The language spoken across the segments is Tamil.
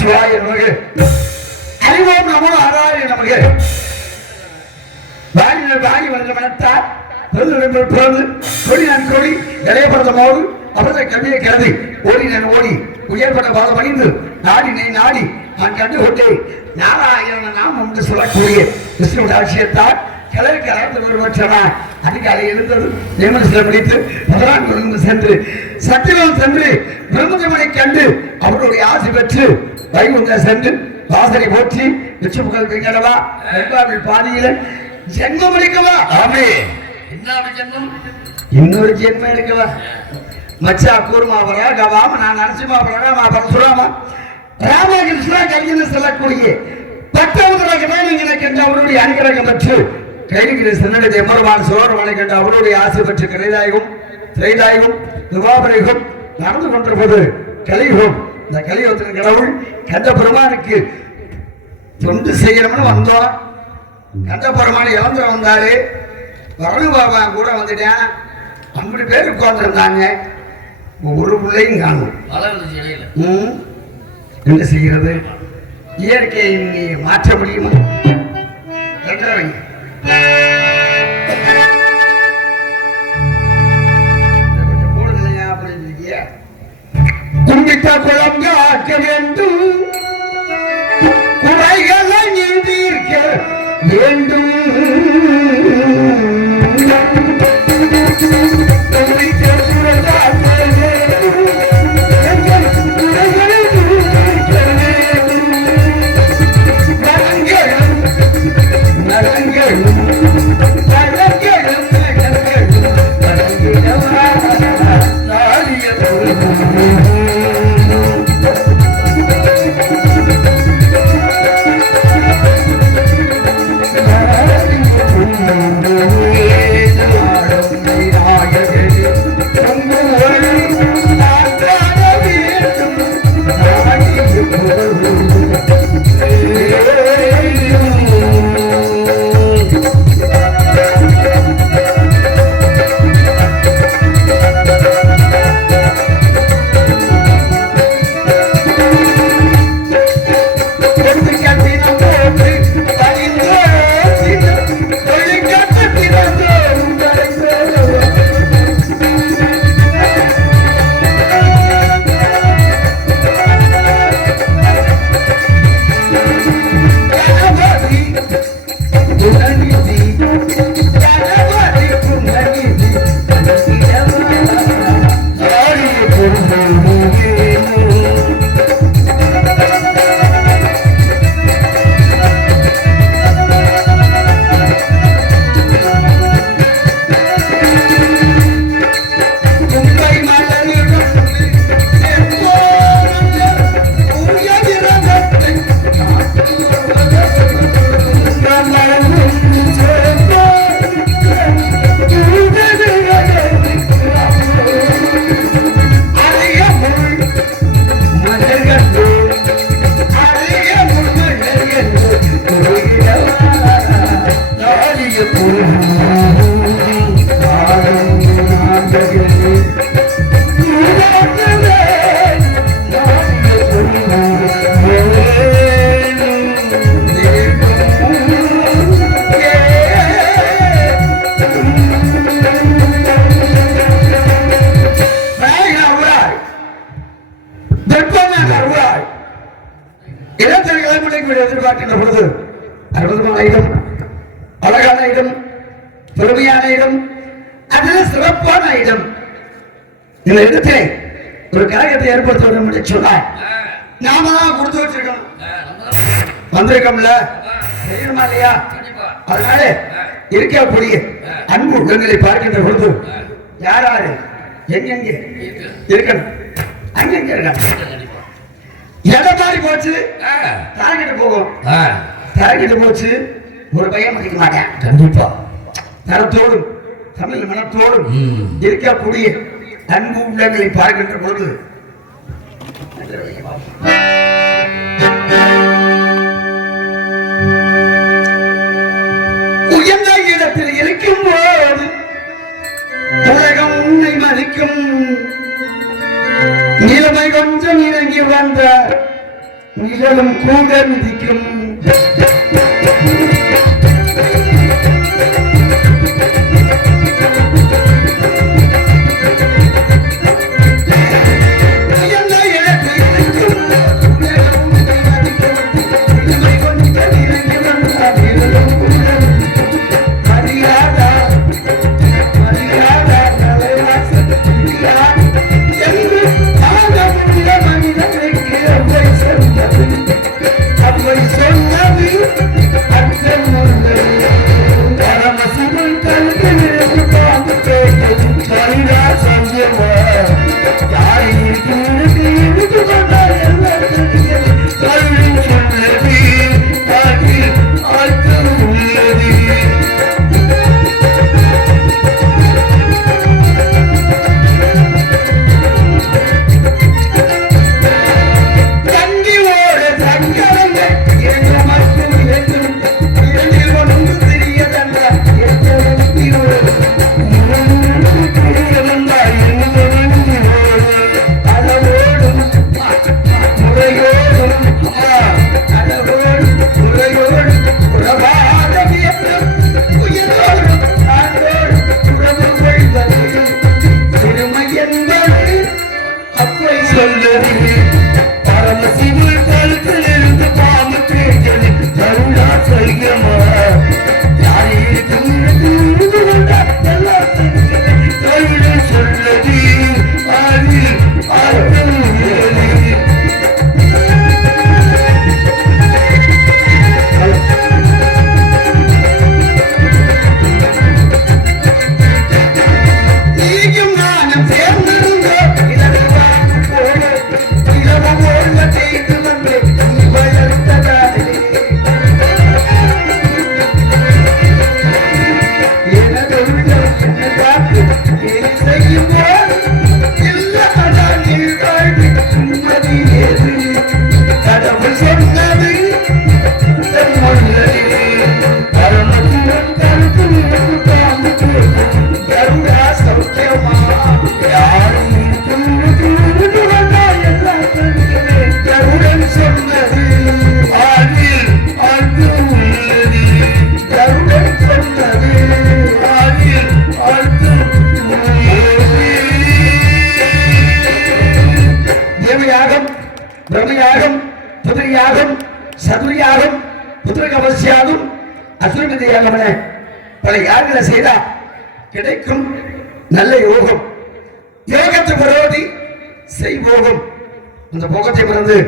நமச்சிவாய நமக. அறிவோம் நமோ ஆராய நமக. வாடி வந்த மனத்தார் பிறந்து கொடி நான் கோடி இளையபரதமோடு அவரது கவியை கருதி ஓடி நான் ஓடி உயர்பட பாதம் அணிந்து நாடி நாடி நான் கண்டு கொண்டே நாராயண நாம் என்று சொல்லக்கூடிய விஷ்ணுடைய ஆட்சியத்தால் கிழக்கு அழைத்து வருவற்றனார் அதிகாலை எழுந்தது நியமனத்தில் முடித்து 14 சென்று சத்திரம் சென்று பிரம்மதமனை கண்டு அவருடைய ஆசை பெற்று வைகுந்த சென்று வாசனை போற்றி விச்சுப்புகள் வைக்கிறவா வெண்பாவில் பாதியில ஜென்மம் எடுக்கவா. ஆமே, இன்னொரு ஜென்மம் எடுக்கவா. மச்சா கூர்மாவரா கவாம நான் நரசிம்மாவரா மா பரசுராமா ராமகிருஷ்ணா கல்வின்னு சொல்லக்கூடிய பட்டவதராக நீங்கள் கண்டு அவருடைய அனுகிரகம் பெற்று கைலிகிரி சென்னடி எம்பெருமான் சோழமனை கண்டு அவருடைய ஆசை பெற்று திரைதாயகம் துவாபரையும் நடந்து கொண்டிருப்பது கலியுகம். இந்த கலியுகத்தின் கடவுள் கந்த பெருமானுக்கு தொண்டு செய்யணும்னு வந்தோம். கந்த பெருமான் இழந்து வந்தாரு. வரணு பாபா கூட வந்துட்டேன். 50 பேர் உட்கார்ந்துருந்தாங்க. ஒரு பிள்ளையும் காணும். என்ன செய்கிறது? இயற்கையை நீ மாற்ற முடியுமா? கும்பிட்ட குழம்பு ஆக்க வேண்டும், குறைகளை நீர்க்க வேண்டும். எதிர்பார்க்கின்ற பொழுது அற்புதமான இடம், அழகான இடம், பெருமையான இடம், அதில் சிறப்பான இடம். இந்த இடத்திலே ஒரு கழகத்தை ஏற்படுத்த வேண்டும் என்று சொன்னார். நாம தான் கொடுத்து வச்சிருக்கோம், வந்திருக்கோம்ல, செய்யணுமா இல்லையா? அதனால இருக்கக்கூடிய அன்பு உள்ளங்களை பார்க்கின்ற பொழுது யாராரு எங்கெங்க இருக்கணும், அங்கெங்க இருக்கணும். இடம் மாறி போச்சு, தரங்கிட்டு போகும், தரங்கிட்டு போச்சு, ஒரு பையன் மதிக்க மாட்டேன். கண்டிப்பா தரத்தோடும் தமிழ் மனத்தோடும் இருக்கக்கூடிய அன்பு உள்ளங்களை பார்க்கின்ற பொழுது உயர்ந்த இடத்தில் இருக்கும் போது உலகம் உன்னை மதிக்கும். நிலைமை கொஞ்சம் இறங்கி வந்த நிழலும் கூட மிதிக்கும். பிரமையாகும், புதிரியாகும், சதுரியாகும், புத்திரகவசியாகும், அசுரகதியாகும் என பல யார்களை செய்தா கிடைக்கும் நல்ல யோகம். யோகத்தை பரோதி செய்வோகம். அந்த போகத்தை பிறந்து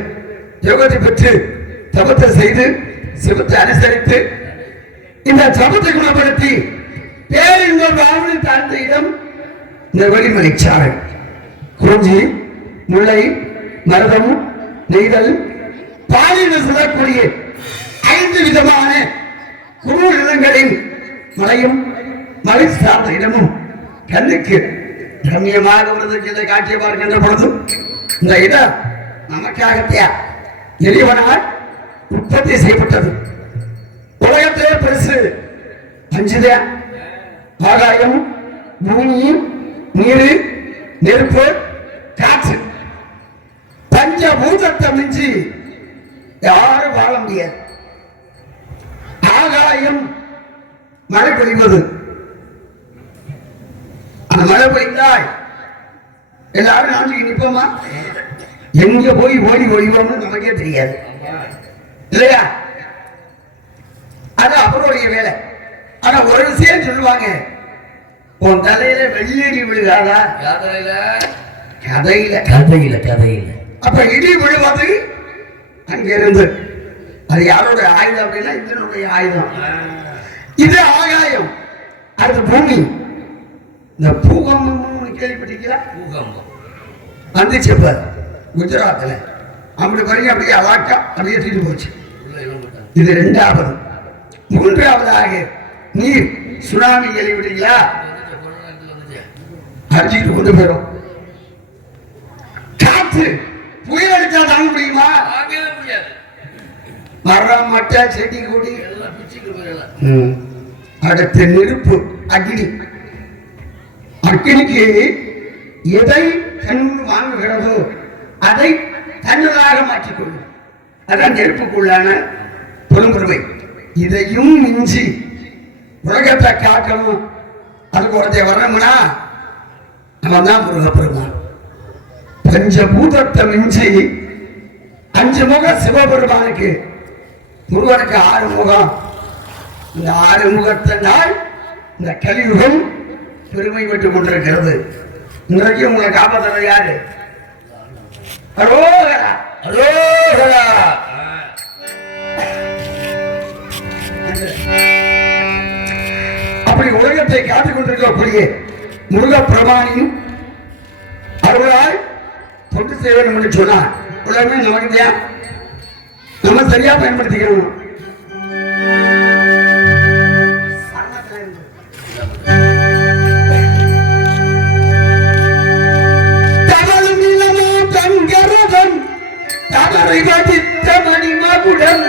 யோகத்தை பெற்று தபத்தை செய்து சிவத்தை அனுசரித்து இந்த தபத்தை குணப்படுத்தி பேரின்பம் வாழ்வு தாழ்ந்த இடம் இந்த வெளிமலைச்சாலை. குறிஞ்சி, முல்லை, மருதம், நெய்தல், பாலின சொல்லக்கூடிய 5 விதமான குறு நிலங்களின் மலையும் மலை சார்ந்த இடமும் கண்ணுக்கு ரம்யமாக வருவதற்கு காட்சியை பார்க்கின்ற பொழுதும் இந்த இடம் நமக்காகத்தையா எளியவனால் உற்பத்தி செய்யப்பட்டது. உலகத்திலே பெருசு 5 ஆகாயம், பூமி, நீர், நெருப்பு, காற்று. பஞ்சபூதத்தை மிஞ்சி யாரும் வாழ முடியாது. ஆகாயம் மழை பொழிவது. அந்த மழை பொழிந்தால் எல்லாரும் நாட்டுக்கு நிற்போமா? எங்க போய் ஓடி ஒழிவோம்னு நமக்கே தெரியாது இல்லையா? அது அவருடைய வேலை. ஆனா ஒரு விஷயம் சொல்லுவாங்க, உன் தலையில வெள்ளி விழுகாதா? கதையில கதையில கதையில. அப்ப இடி விழுவது அங்கிருந்து. அது யாரோட ஆயுதம் அப்படின்னா இதனுடைய ஆயுதம். இது ஆகாயம். அது பூமி. இந்த பூகம்பம் கேள்விப்பட்டிருக்கீங்களா? பூகம்பம் வந்துச்சு இப்ப குஜராத்ல. அப்படி பாருங்க, அப்படியே அலாக்கா அப்படியே தீட்டு போச்சு. இது 2வது. 3வதாக நீர் சுனாமி கேள்விப்பட்டீங்களா? அடிச்சுட்டு கொண்டு போயிடும். காற்று புயல் அடிச்சா தாங்க முடியுமா? மரம், மட்டை, செடி, கொடி அடுத்த நெருப்பு, அக்னி. அக்னிக்கு எதை கண் வாங்குகிறதோ அதை தன்னதாக மாற்றிக்கொள்ளும். அதான் நெருப்புக்குள்ளான பெரும்பெருமை. இதையும் மிஞ்சி உலகத்தை காக்கணும், அதுக்கு ஒருத்தைய வரணும்னா நம்ம தான் முருகப்பெருமான். பஞ்சபூதத்தை மிஞ்சி 5 முகம் சிவபெருமானுக்கு, முருகனுக்கு 6 முகம். இந்த 6 முகத்தினால் இந்த கலியுகம் பெருமை பெற்றுக் கொண்டிருக்கிறது. இன்றைக்கு உங்களை காப்பாற்றுறது யாரு? அரோகரா, அரோகரா. அப்படி உலகத்தை காத்துக் கொண்டிருக்கக்கூடிய முருகப்பெருமானின் அருளால் தொண்டு செய்ய வேண்டும் என்று சொன்னார். உலகமே நமக்கு நம்ம சரியா பயன்படுத்திக்கணும். மணிமகுடம்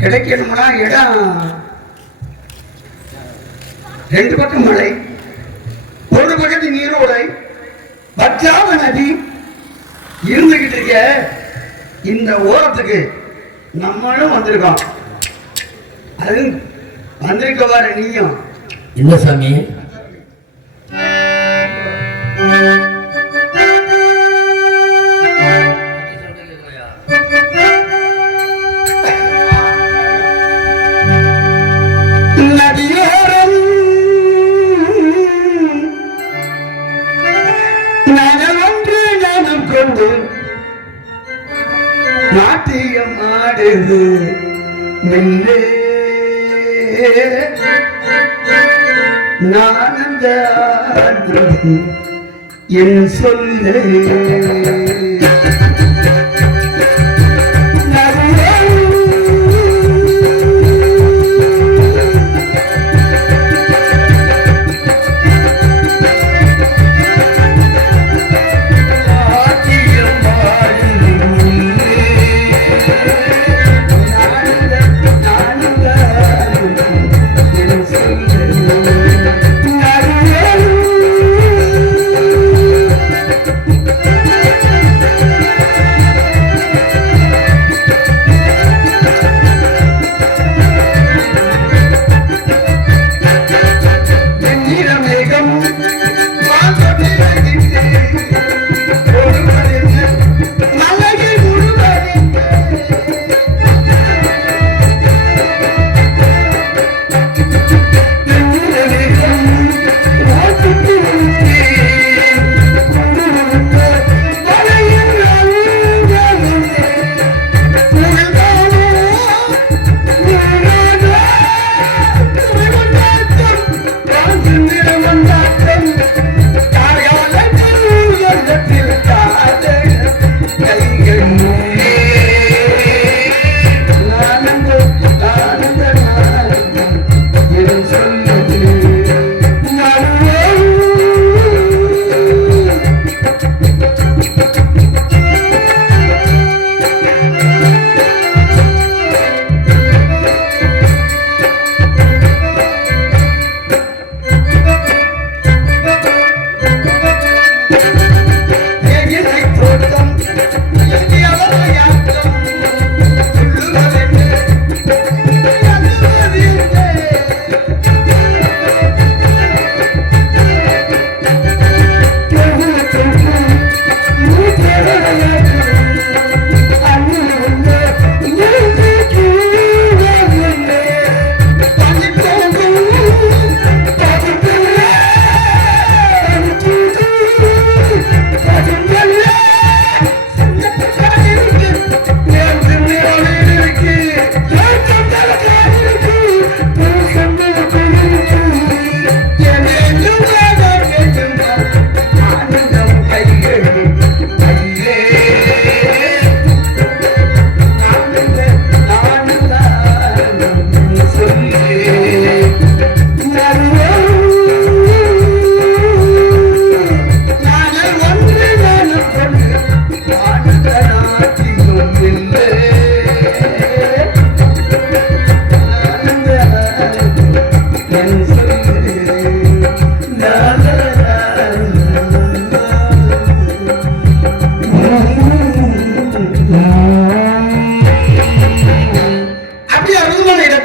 கிடைக்கணும்னா இடம் 2 பக்கம் மலை, ஒரு பக்கத்து நீரோடை, வற்றாத நதி இருந்துகிட்டு இருக்க. இந்த ஓரத்துக்கு நம்மளும் வந்திருக்கோம். அது வந்திருக்க வர நீயும் இல்ல சாமி. நாட்டியம் ஆடுது மெல்லே நானந்த என் சொல்லே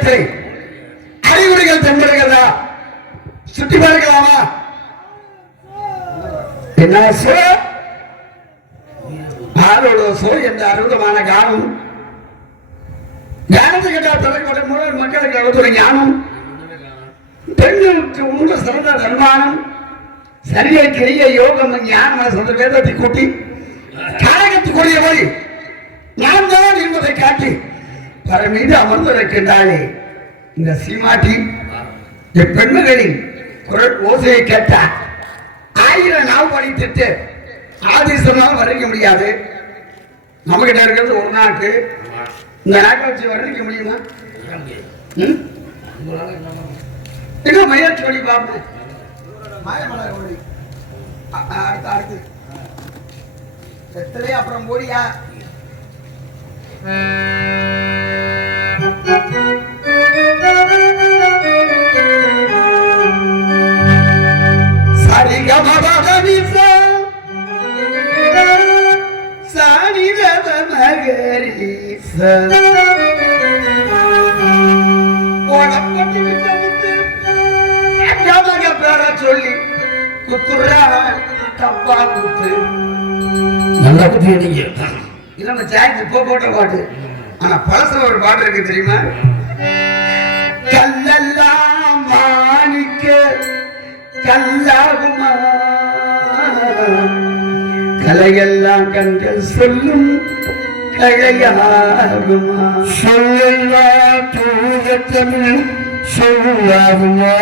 இடத்தை அறிகுறிகள் தென்படுகிறதா? சுற்றி பார்க்கலாமா? என்ன சோ ஆரோட சோ என்ற அற்புதமான கானம். ஞானத்தை கேட்டால் தலைப்பட்ட மூலம் மக்களுக்கு அழுத்துற ஞானம், பெண்களுக்கு உண்டு சிறந்த சன்மானம், சரியை கிரிய யோகம் ஞானம் சொல்ற வேதத்தை கூட்டி காரகத்துக்குரிய போய் நான் தான் என்பதை காட்டி பர மீது அமர்ந்திருக்கின்றாளே இந்த சீமாட்டி. பெண்மகளின் குரல் ஓசையை கேட்டார் 1000 நாள் படித்துட்டு ஆதிசமாக வர்ணிக்க முடியாது. நம்மகிட்ட இருக்கிறது ஒரு நாட்டு. இந்த நாட்டை வச்சு வர்ணிக்க முடியுமா? இன்னும் முயற்சி பண்ணி பார்ப்போம். அடுத்து எத்தனை அப்புறம் போடியா சரிகமபதனிச சானிதவ மகரிச ஓடப்பட்டு விட்டு அக்காமக பேர சொல்லி குத்துறா கப்பா குத்து நல்லா குத்துறீங்க. இல்ல சார்ஜ் போட்ட பாட்டு. ஆனா பழசுல ஒரு பாட்டு இருக்கு தெரியுமா? கல்லெல்லாம் மாணிக்க கல்லாகுமா, கலையெல்லாம் கண்கள் சொல்லும் கலையாகுமா, சொல்லெல்லாம் தூயத்தமிழ் சொல்லாகுமா,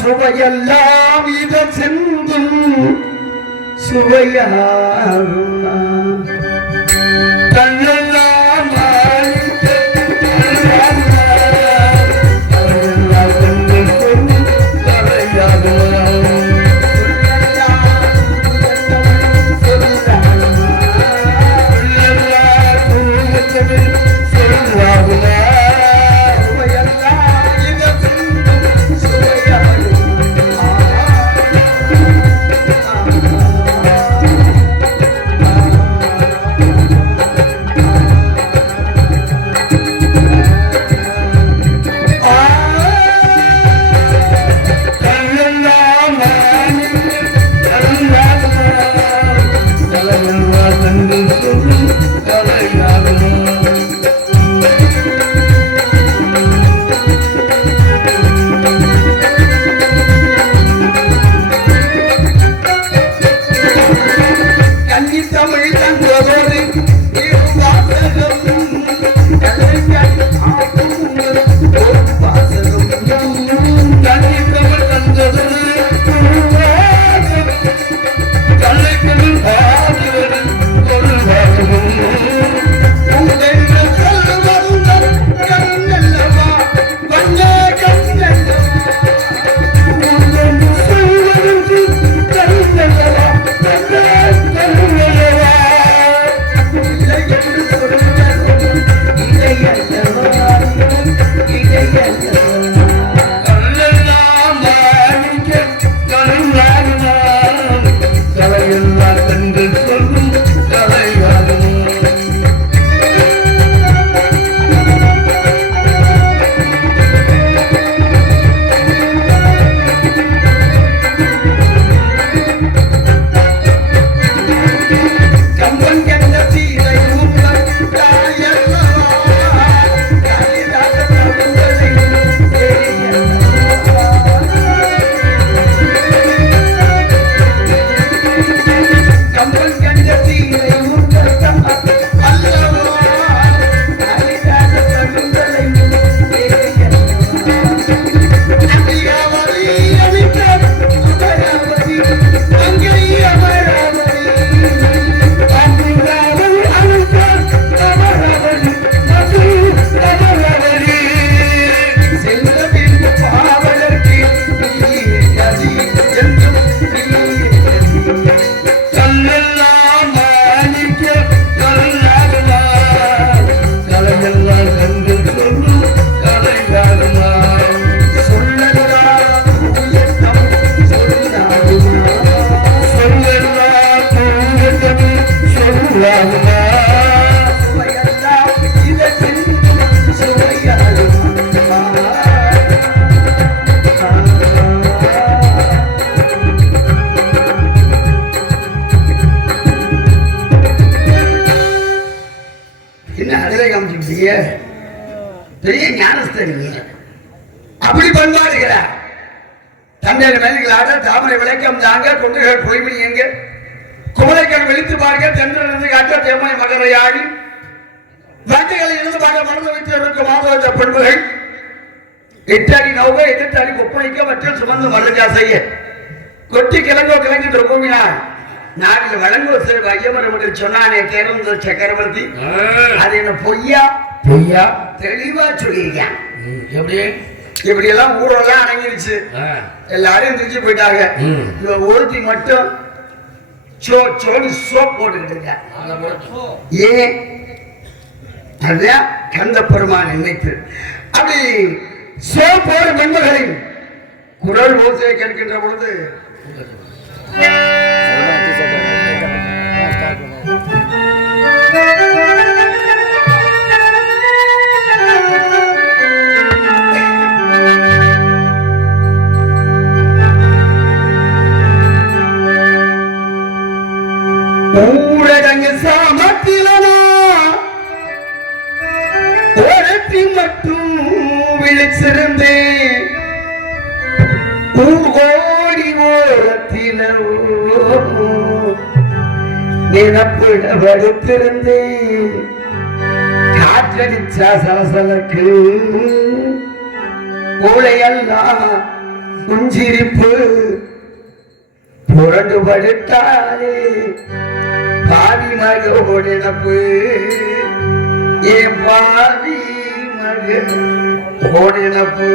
சுவையெல்லாம் இத செந்தும் சுவையாகுமா, கல்லெல்லாம் பெரிய ஞானஸ்தரிங்க. அப்படி பண்பாடுகிறார். தந்தையர் மேலாட தாமரை விளக்கம் தாங்க கொண்டுகள் பொய்மணி எங்க குமரைக்கல் வெளித்து பார்க்க தென்றிலிருந்து காட்ட தேமனை மகரையாடி வாக்குகளை இருந்து பார்க்க மறந்து வைத்து இருக்கும் மாதவ பண்புகள் 8 அடி நௌகை 8 அடி ஒப்பனைக்க மற்றும் சுமந்து மருங்கா செய்ய கொட்டி கிழங்கோ கிழங்கின்ற பூமினார் நாட்டில் வழங்குவ செல்வ ஐயமரம் என்று சொன்னானே தேர்ந்த சக்கரவர்த்தி அது என்ன பொய்யா பொய்யா தெளிவா சொல்லியிருக்கேன். எப்படி இப்படி எல்லாம் ஊரெல்லாம் அடங்கிருச்சு, எல்லாரும் திருச்சி போயிட்டாங்க. இவன் ஒருத்தி மட்டும் சோப் போட்டுக்கிட்டு ஏன் அதுதான் கந்த பெருமான் நினைத்து அப்படி சோப்போடு மென்பர்களின் குரல் ஓசையை கேட்கின்ற பொழுது ஊரடங்கு சாமத்திலனா ஒருத்தி மட்டும் விழிச்சிருந்தே ஊர்கோடி ஓரத்தில நினப்புட வடுத்திருந்தே காற்றடிச்சா சலசலக்கு ஊழையெல்லாம் குஞ்சிரிப்பு புரண்டு படுத்தாலே பாவி மகோட நப்பு ஏன் பாவி மகோட நப்பு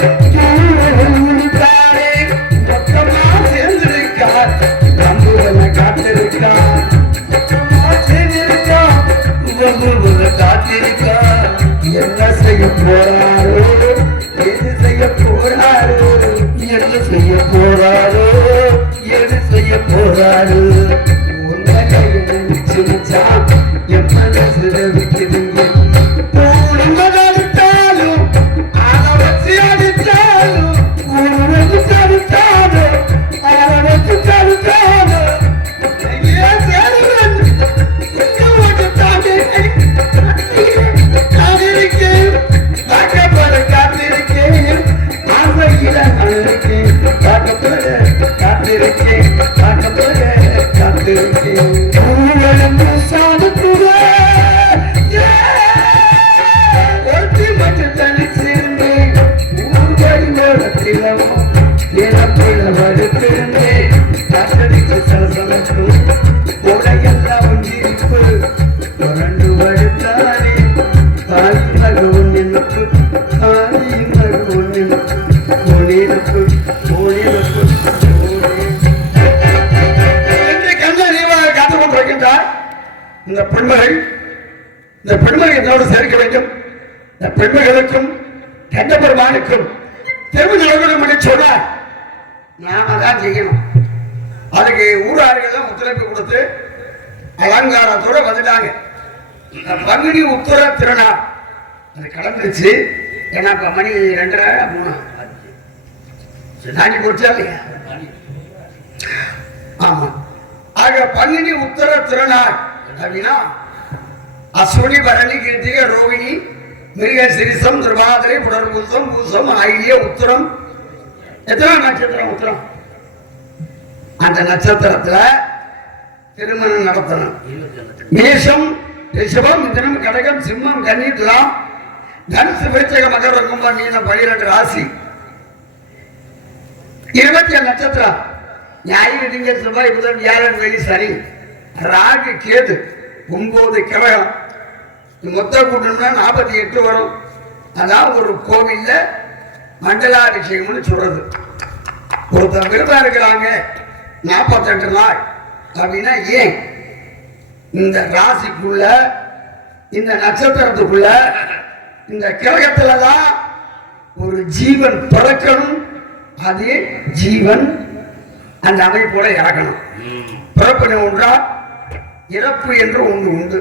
Thank you. பாரு உங்க கையை நினைச்சு வச்சா என் மனசு ரவிக்குதுங்க பூனங்க அடித்தாலும் அதை வச்சு அடித்தாலும் பூனங்க அடித்தாலும் அதை வச்சு அடித்தாலும் இந்த பெண்மகள் என்னோடு சேர்க்க வேண்டும். இந்த பெண்மகளுக்கும் கண்டபெருமானுக்கும் திருமணம் நடக்கணும் என்று சொன்ன நாம தான் செய்யணும். அதுக்கு ஊரார்கள் ஒத்துழைப்பு கொடுத்து அலங்காரத்தோட வந்துட்டாங்க. பங்குனி உத்தர திருநாள் அது கடந்துருச்சு. ஏன்னா இப்ப மணி 2:30 3 போச்சா இல்லையா? ஆமா. ஆக பங்குனி உத்தர திருநாள் அப்படின்னா அஸ்வினி பரணி கிருத்திகை ரோகிணி மிருக சிரிசம் திருவாதிரை புனர்பூசம் பூசம் ஆகிய உத்தரம் எத்தனை நட்சத்திரம் உத்தரம் அந்த நட்சத்திரத்துல திருமணம் நடத்தணும். மேஷம் ரிஷபம் மிதுனம் கடகம் சிம்மம் கன்னி துலாம் தனுசு விருச்சிக மகர கும்பம் மீனம் 12 ராசி 27 நட்சத்திரம் ஞாயிறு திங்கள் செவ்வாய் புதன் வியாழன் வெள்ளி சனி ராகு கேது 9 கிரகம் மொத்த கூட்டம்னா 48 வரும். அதான் ஒரு கோவில்ல மண்டலாபிஷேகம்னு சொல்றது. ஒருத்தர் விரதம் இருக்கிறாங்க 42 நாள் அப்படின்னா ஏன் இந்த ராசிக்குள்ள இந்த நட்சத்திரத்துக்குள்ள இந்த கிரகத்துலதான் ஒரு ஜீவன் பிறக்கணும். அதே ஜீவன் அந்த அமைப்போட இறக்கணும். பிறப்பு ஒன்றா இறப்பு என்று ஒன்று உண்டு.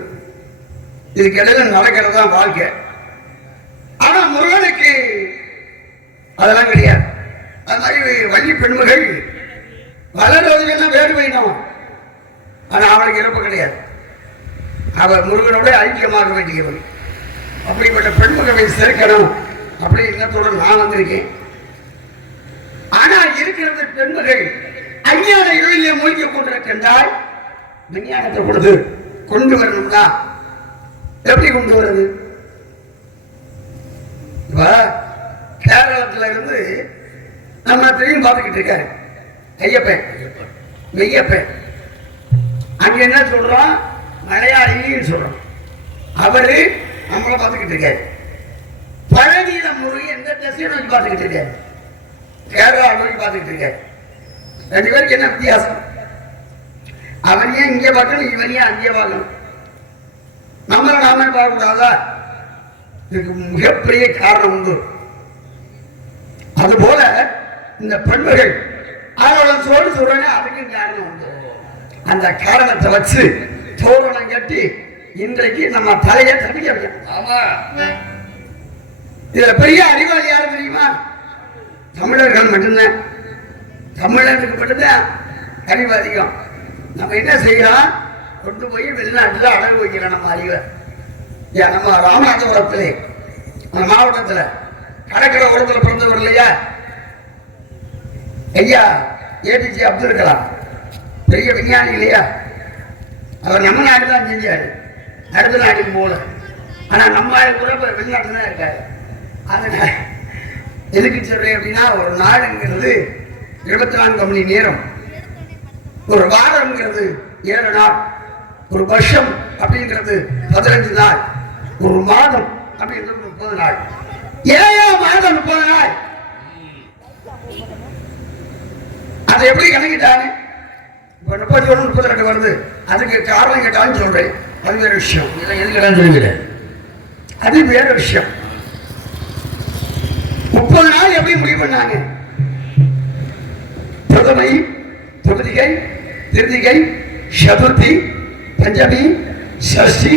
இதுக்கு இடையில நடக்கிறதா வாழ்க்கை. ஆனா முருகனுக்கு அதெல்லாம் கிடையாது. அது மாதிரி வள்ளி பெண்மகள் வளர்வதற்கெல்லாம் வேறு வைணவம். ஆனா அவளுக்கு இறப்பு கிடையாது. அவள் முருகனோட ஐக்கியமாக வேண்டியவள். அப்படிப்பட்ட பெண்மகளை சேர்க்கணும் அப்படி எண்ணத்தோடு நான் வந்திருக்கேன். ஆனா இருக்கிறது பெண்மகள் அஞ்ஞான இருளிலே மூழ்கி கொண்டிருக்கின்றால் விஞ்ஞானத்தை கொடுத்து கொண்டு வரணும்னா எப்படி கொண்டு வருது? இப்ப கேரளத்துல இருந்து நம்ம தெரியும் பார்த்துக்கிட்டு இருக்காரு ஐயப்பன் மெய்யப்பன். அங்க என்ன சொல்றோம்? மலையாளின்னு சொல்றோம். அவரு நம்மளை பார்த்துக்கிட்டு இருக்காரு. பழனியில முருகன் எந்த திசையை நோக்கி பார்த்துக்கிட்டு இருக்காரு? கேரளா நோக்கி பார்த்துக்கிட்டு இருக்காரு. 2 பேருக்கு என்ன வித்தியாசம்? அவன் ஏன் இங்கே பார்க்கணும், இவன் ஏன் அங்கே பார்க்கணும்? நம்மளை நாம பார்க்கக்கூடாதா? இதுக்கு மிகப்பெரிய காரணம் உண்டு. அதுபோல இந்த பெண்கள் அவளை சொல்றாங்க, அதுக்கும் காரணம் உண்டு. அந்த காரணத்தை வச்சு தோரணம் கட்டி இன்றைக்கு நம்ம தலையை தப்பிக்க வைக்கணும். இதுல பெரிய அறிவாளி யாரு தெரியுமா? தமிழர்கள் மட்டும்தான். தமிழர்களுக்கு மட்டும்தான் அறிவு அதிகம். நம்ம என்ன செய்யறோம்? கொண்டு போய் வெளிநாட்டுல அடகு வைக்கிறோம் நம்ம அறிவை. நம்ம ராமநாதபுரத்திலே அந்த மாவட்டத்துல கடற்கரை ஓரத்தில் பிறந்தவர் இல்லையா ஐயா ஏபிஜே அப்துல் கலாம், பெரிய விஞ்ஞானி இல்லையா? அவர் நம்ம நாடு தான் செஞ்சாரு, அடுத்த நாட்டுக்கு போல. ஆனா நம்ம கூட வெளிநாட்டு தான் இருக்காரு. அதனால எதுக்கு சொல்றேன் அப்படின்னா, ஒரு நாடுங்கிறது 24 மணி நேரம், ஒரு வாரம்ங்கிறது 7 நாள், ஒரு வருஷம் அப்படிங்கிறது 15 நாள், ஒரு மாதம் அப்படிங்கிறது 30 நாள். 7 மாதம் 30 நாள். அதை எப்படி கணக்கிட்டாங்க? 31 32 வருது. அதுக்கு காரணம் கேட்டாலும் சொல்றேன், அது வேற விஷயம். எது கேட்டாலும் சொல்லுகிறேன், அது வேற விஷயம். 30 நாள் எப்படி முடிவு பண்ணாங்க? பிரதமை, தொகுதிகை, கிருத்திகை, சதுர்த்தி, பஞ்சமி, ஷஷ்டி,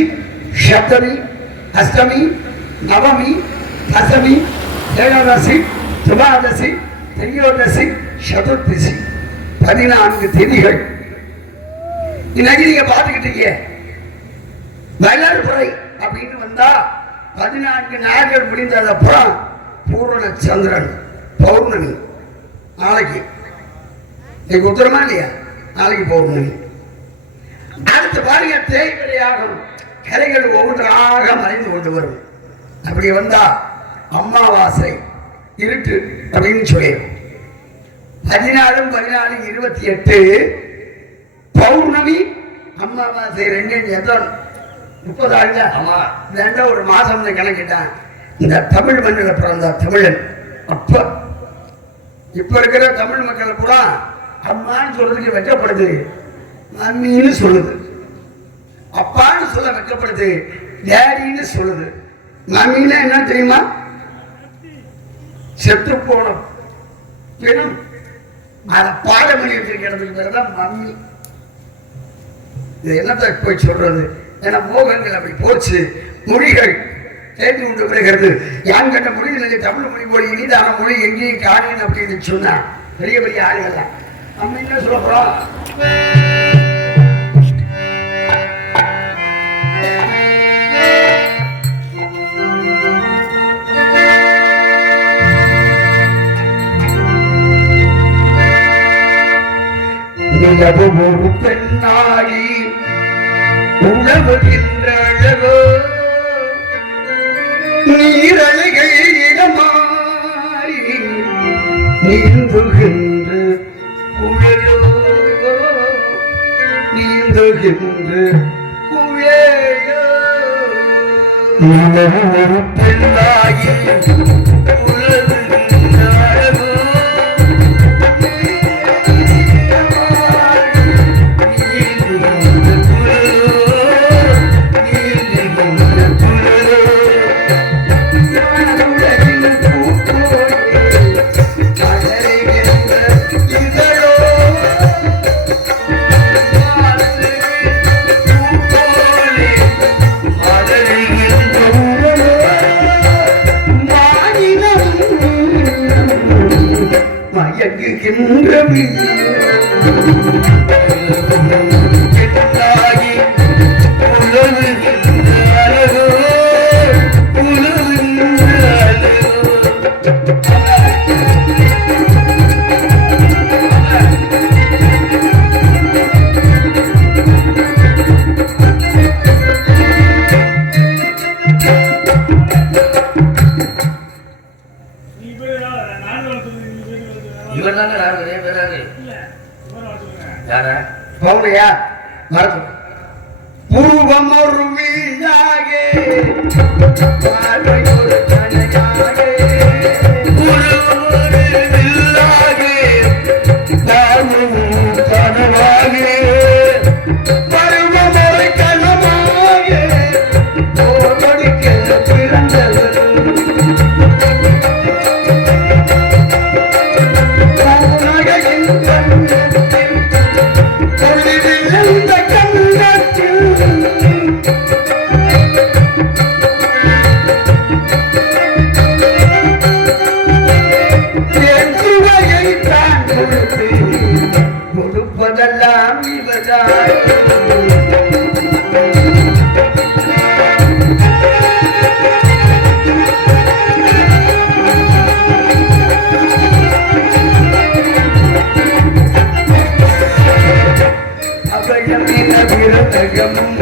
சப்தமி, அஷ்டமி, நவமி, தசமி, ஏகாதசி, துவாதசி, திரியோதசி, சதுர்தசி 14 திதிகள். இன்னைக்கு நீங்க பார்த்துக்கிட்டீங்க. வளர்புறை அப்படின்னு வந்தா 14 நாட்கள் முடிந்தது. அப்புறம் பூரண சந்திரன் பௌர்ணமி. நாளைக்கு இன்னைக்கு உத்தரமா இல்லையா? நாளைக்கு பௌர்ணமி. அடுத்து பாருங்க, தேய்பிரையாகும். கரைகள் ஒவ்வொன்றாக மறைந்து கொண்டு வரும். அப்படி வந்தா அமாவாசை இருட்டு அப்படின்னு சொல்லிடும். 14, 14, 28 பௌர்ணமி, அமாவாசை 2 30 ஆண்டு. ஆமா, ரெண்டா ஒரு மாசம் கணக்கிட்டான். இந்த தமிழ் மண்ணில் பிறந்த தமிழன் அப்ப இப்ப இருக்கிற தமிழ் மக்கள் கூட அம்மான்னு சொல்றதுக்கு வெட்கப்படுது, மம்மின்னு சொல்லுது. அப்பான்னு சொல்ல வெட்கப்படுது, டேடின்னு சொல்லுது. மம்மின்னா என்ன தெரியுமா? செத்து போன பிணம். அதை பாடம் பண்ணி வச்சிருக்கிறதுக்கு பேர் தான் மம்மி. இது என்னத்தை போய் சொல்றது? ஏன்னா மோகங்கள் அப்படி போச்சு. மொழிகள் தேர்ந்து கொண்டு வருகிறது. யான் கண்ட மொழி தமிழ் மொழி போய் இனிதான மொழி எங்கேயும் காணின்னு அப்படின்னு சொன்னா பெரிய பெரிய ஆளுகள் தான். நம்ம என்ன சொல்ல போறோம்? நிலவு ஒரு பெண்ணாடி உழவுகின்ற அழகோ, நீரலைகள் இடமாறி நீந்துகின்ற குழலோ, நீந்துகின்ற குழலோ. நிலவு ஒரு பெண்ணாகி உழவுகின்ற அழகோ, பூர்வம் ஒரு வீழாகே கொடுப்பதெல்லாம் இவதாய். அவையமின விரதகமும்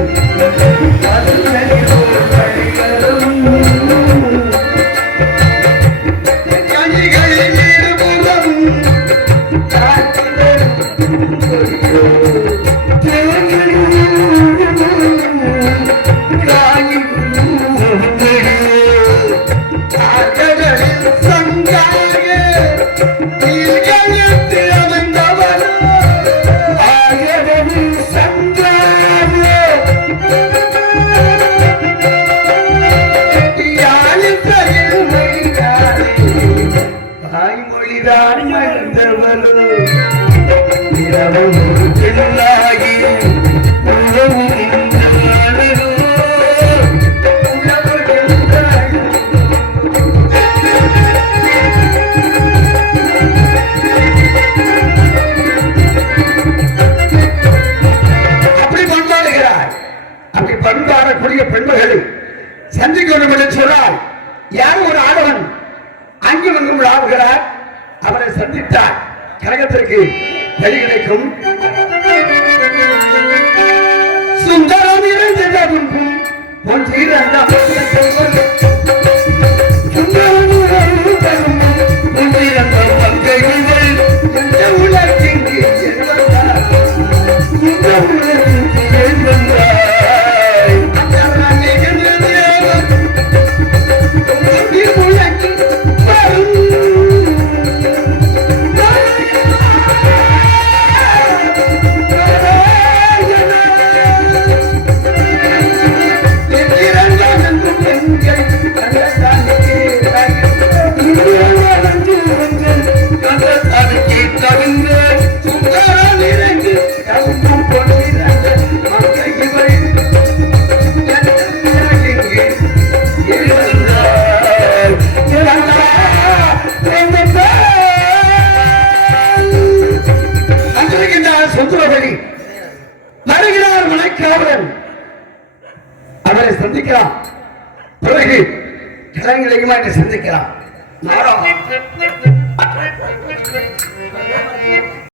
தாய்மொழிதான் மறந்தவரோ இரவும் பிள்ளாகி உழவும் பண்பாடக்கூடிய பெண்மகளை சந்திக்க வேண்டும் என்று சொன்னால் யார் ஒரு ஆடவன் அங்கு வந்து ஆடுகிறார் அவரை சந்தித்தார் கழகத்திற்கு வழி கிடைக்கும் சுந்தரம் இருந்ததும் வருகிறார் மலைக்காவலன் அவரை சந்திக்கிறான் பிறகு கிழங்கிலையுமா சந்திக்கிறான்